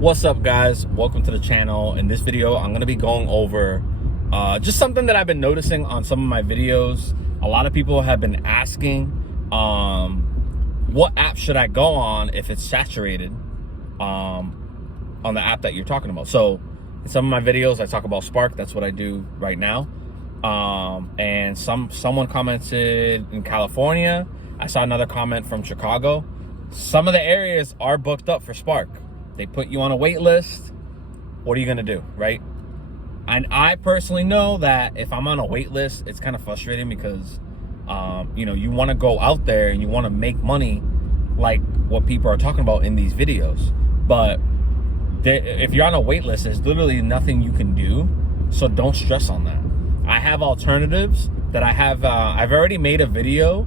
What's up, guys? Welcome to the channel. In this video, I'm going to be going over just something that I've been noticing on some of my videos. A lot of people have been asking what app should I go on if it's saturated on the app that you're talking about. So in some of my videos, I talk about Spark. That's what I do right now. And someone commented in California. I saw another comment from Chicago. Some of the areas are booked up for Spark. They put you on a wait list. What are you gonna do, right? And I personally know that if I'm on a wait list, it's kind of frustrating because, you want to go out there and you want to make money like what people are talking about in these videos. But if you're on a wait list, there's literally nothing you can do. So don't stress on that. I have alternatives that I have. I've already made a video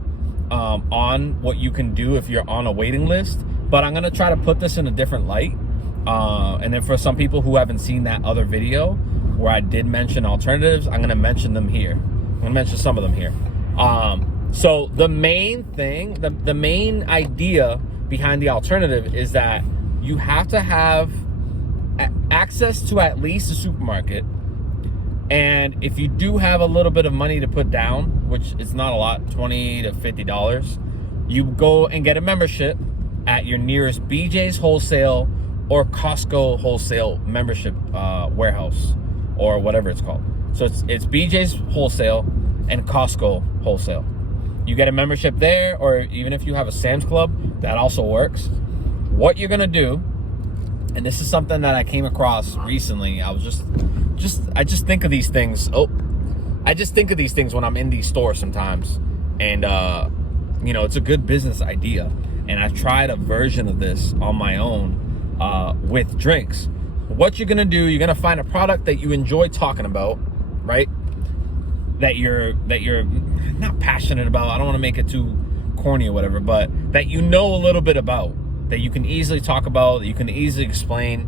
on what you can do if you're on a waiting list, but I'm gonna try to put this in a different light. And then for some people who haven't seen that other video where I did mention alternatives, I'm gonna mention them here. I'm gonna mention some of them here. So the main thing, the main idea behind the alternative is that you have to have access to at least a supermarket. And if you do have a little bit of money to put down, which is not a lot, $20 to $50, you go and get a membership at your nearest BJ's Wholesale or Costco Wholesale membership warehouse, or whatever it's called. So it's BJ's Wholesale and Costco Wholesale. You get a membership there, or even if you have a Sam's Club, that also works. What you're gonna do, and this is something that I came across recently. I just think of these things. I just think of these things when I'm in these stores sometimes, and it's a good business idea. And I've tried a version of this on my own with drinks. What you're gonna do, you're gonna find a product that you enjoy talking about, right? That you're not passionate about. I don't want to make it too corny or whatever, but that you know a little bit about, that you can easily talk about, that you can easily explain.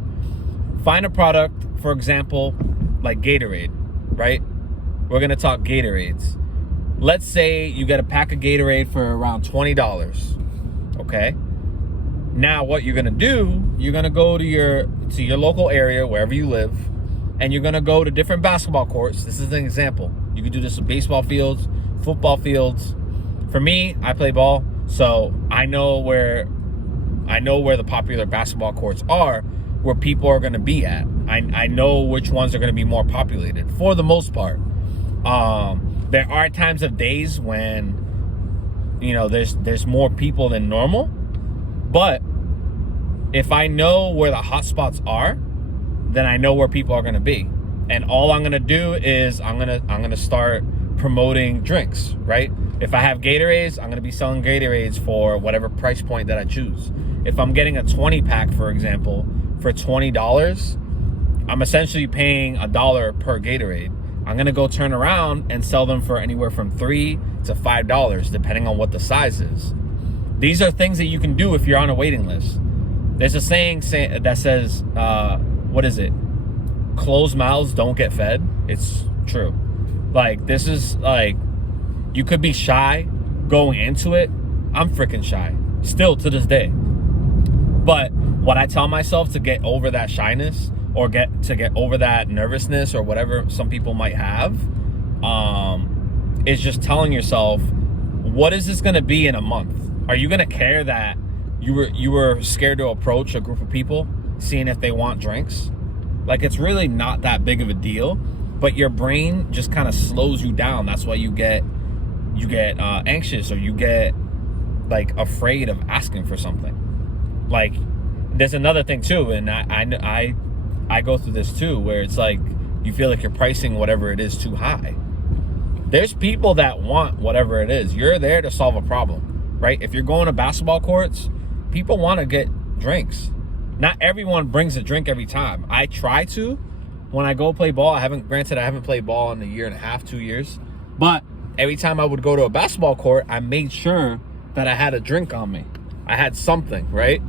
Find a product, for example, like Gatorade, right? We're gonna talk Gatorades. Let's say you get a pack of Gatorade for around $20. Okay. Now what you're gonna do, you're gonna go to your local area, wherever you live, and you're gonna go to different basketball courts. This is an example. You can do this with baseball fields, football fields. For me, I play ball, so I know where the popular basketball courts are, where people are gonna be at. I know which ones are gonna be more populated for the most part. There are times of days when there's more people than normal, but if I know where the hot spots are, then I know where people are going to be. And all I'm going to do is I'm going to start promoting drinks, right? If I have Gatorades, I'm going to be selling Gatorades for whatever price point that I choose. If I'm getting a 20 pack, for example, for $20, I'm essentially paying $1 per Gatorade. I'm going to go turn around and sell them for anywhere from $3 to $5, depending on what the size is. These are things that you can do if you're on a waiting list. There's a saying that says, what is it? Closed mouths don't get fed. It's true. Like, this is like, you could be shy going into it. I'm freaking shy still to this day. But what I tell myself to get over that shyness, or get over that nervousness, or whatever some people might have, is just telling yourself, what is this going to be in a month? Are you going to care that you were scared to approach a group of people, seeing if they want drinks? Like, it's really not that big of a deal, but your brain just kind of slows you down. That's why you get anxious, or you get like afraid of asking for something. Like, there's another thing too, and I go through this too, where it's like you feel like you're pricing whatever it is too high. There's people that want whatever it is. You're there to solve a problem, right? If you're going to basketball courts, people want to get drinks. Not everyone brings a drink every time. I try to when I go play ball. I haven't played ball in a year and a half, 2 years, but every time I would go to a basketball court, I made sure that I had a drink on me. I had something, right?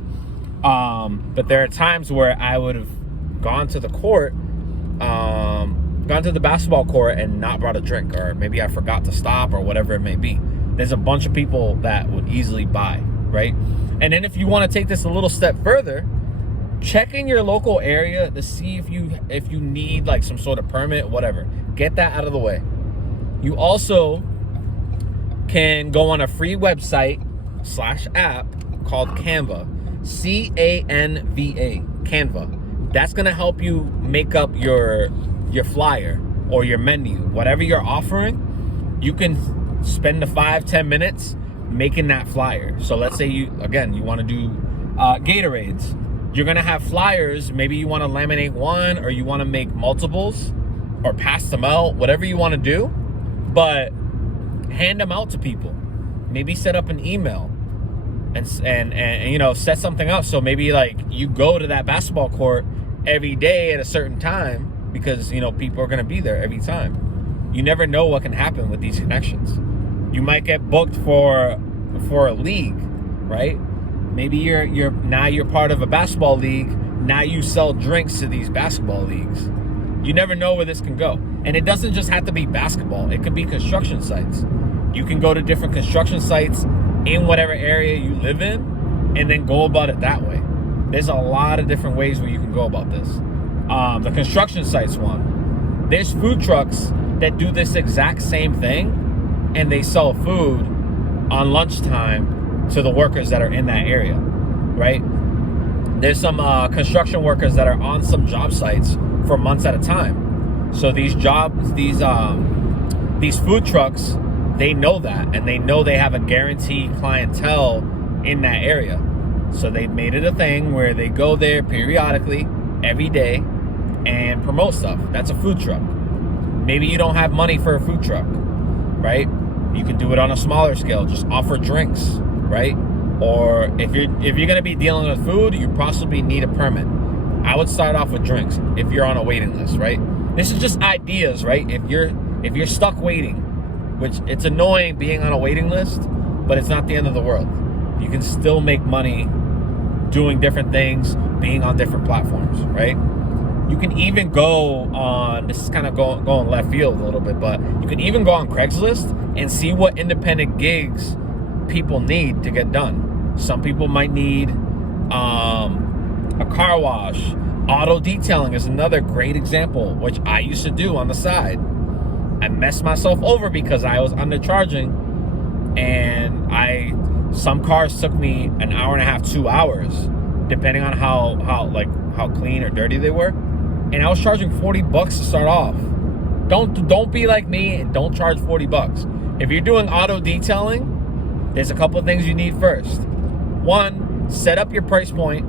But there are times where I would have gone to the basketball court and not brought a drink, or maybe I forgot to stop, or whatever it may be. There's a bunch of people that would easily buy, right? And then if you want to take this a little step further, check in your local area to see if you need like some sort of permit, whatever. Get that out of the way. You also can go on a free website / app called Canva. CANVA, Canva. That's gonna help you make up your flyer or your menu, whatever you're offering. You can spend the 5-10 minutes making that flyer. So let's say you want to do Gatorades. You're gonna have flyers. Maybe you want to laminate one, or you want to make multiples, or pass them out. Whatever you want to do, but hand them out to people. Maybe set up an email and you know, set something up. So maybe like you go to that basketball court every day at a certain time, because you know people are going to be there every time. You never know what can happen with these connections. You might get booked for a league, right? Maybe you're part of a basketball league. Now you sell drinks to these basketball leagues. You never know where this can go. And it doesn't just have to be basketball. It could be construction sites. You can go to different construction sites in whatever area you live in and then go about it that way. There's a lot of different ways where you can go about this. The construction sites one. There's food trucks that do this exact same thing, and they sell food on lunchtime to the workers that are in that area, right? There's some construction workers that are on some job sites for months at a time. So these food trucks, they know that, and they know they have a guaranteed clientele in that area. So they've made it a thing where they go there periodically, every day, and promote stuff. That's a food truck. Maybe you don't have money for a food truck, right? You can do it on a smaller scale. Just offer drinks, right? Or if you're gonna be dealing with food, you possibly need a permit. I would start off with drinks if you're on a waiting list, right? This is just ideas, right? If you're stuck waiting, which it's annoying being on a waiting list, but it's not the end of the world. You can still make money doing different things, being on different platforms, right? You can even go on, this is kind of going left field a little bit, but you can even go on Craigslist and see what independent gigs people need to get done. Some people might need a car wash. Auto detailing is another great example, which I used to do on the side. I messed myself over because I was undercharging, and some cars took me an hour and a half, 2 hours, depending on how clean or dirty they were. And I was charging $40 to start off. Don't be like me and don't charge $40. If you're doing auto detailing, there's a couple of things you need first. One, set up your price point.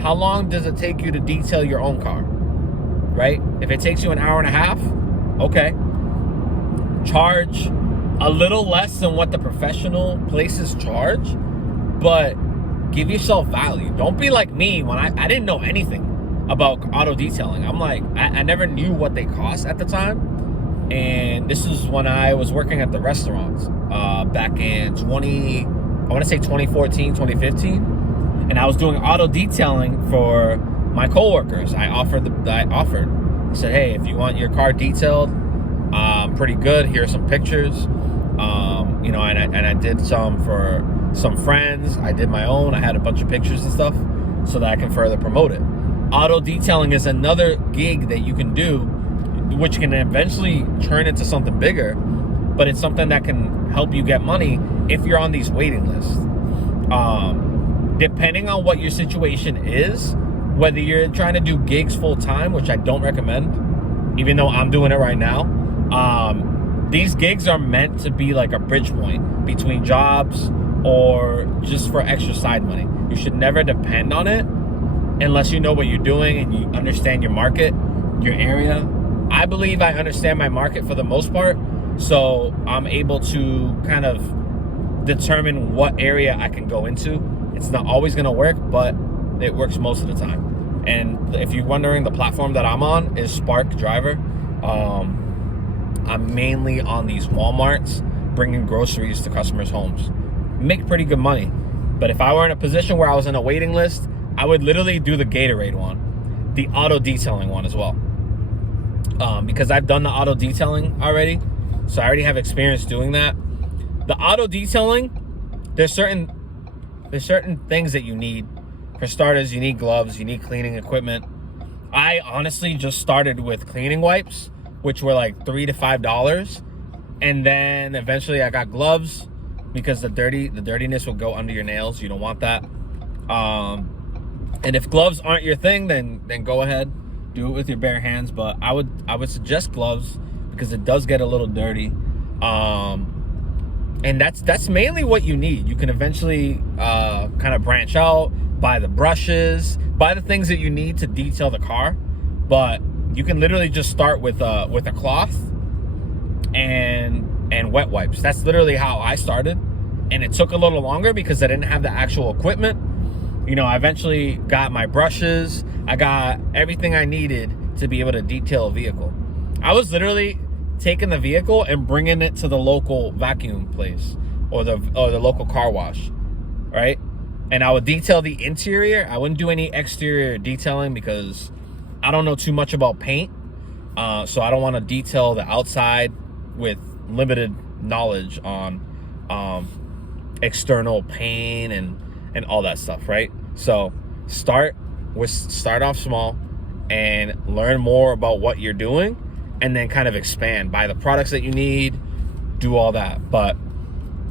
How long does it take you to detail your own car? Right? If it takes you an hour and a half, okay. Charge a little less than what the professional places charge, but give yourself value. Don't be like me when I didn't know anything about auto detailing. I'm like, I never knew what they cost at the time. And this is when I was working at the restaurants back in 2014, 2015. And I was doing auto detailing for my coworkers. I offered. I said, hey, if you want your car detailed, pretty good, here are some pictures. And I did some for some friends. I did my own. I had a bunch of pictures and stuff so that I can further promote it. Auto detailing is another gig that you can do, which can eventually turn into something bigger, but it's something that can help you get money if you're on these waiting lists. Depending on what your situation is, whether you're trying to do gigs full time, which I don't recommend, even though I'm doing it right now, these gigs are meant to be like a bridge point between jobs or just for extra side money. You should never depend on it unless you know what you're doing and you understand your market, your area. I believe I understand my market for the most part, so I'm able to kind of determine what area I can go into. It's not always going to work, but it works most of the time. And if you're wondering, the platform that I'm on is Spark Driver. I'm mainly on these Walmarts, bringing groceries to customers' homes. Make pretty good money. But if I were in a position where I was in a waiting list, I would literally do the Gatorade one, the auto detailing one as well. Because I've done the auto detailing already, so I already have experience doing that. The auto detailing, there's certain things that you need For starters, you need gloves, you need cleaning equipment. I honestly just started with cleaning wipes, which were like $3 to $5. And then eventually I got gloves because the dirtiness will go under your nails. You don't want that. And if gloves aren't your thing, then go ahead, do it with your bare hands. But I would suggest gloves because it does get a little dirty. And that's mainly what you need. You can eventually kind of branch out, buy the brushes, buy the things that you need to detail the car. But you can literally just start with a cloth and wet wipes. That's literally how I started. And it took a little longer because I didn't have the actual equipment. You know, I eventually got my brushes. I got everything I needed to be able to detail a vehicle. I was literally taking the vehicle and bringing it to the local vacuum place or the local car wash, right? And I would detail the interior. I wouldn't do any exterior detailing because I don't know too much about paint. So I don't want to detail the outside with limited knowledge on external paint and all that stuff, right? So start off small and learn more about what you're doing, and then kind of expand, buy the products that you need, do all that. But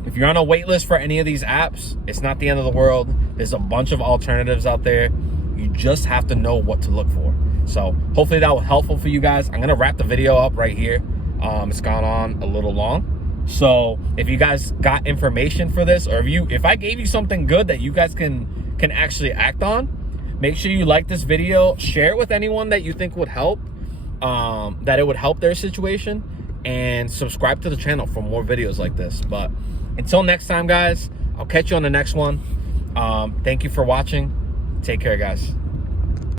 if you're on a wait list for any of these apps, it's not the end of the world. There's a bunch of alternatives out there. You just have to know what to look for. So hopefully that was helpful for you guys. I'm gonna wrap the video up right here. It's gone on a little long. So if you guys got information for this, or if I gave you something good that you guys can actually act on, make sure you like this video, share it with anyone that you think would help, that it would help their situation, and subscribe to the channel for more videos like this. But until next time, guys, I'll catch you on the next one. Thank you for watching. Take care, guys.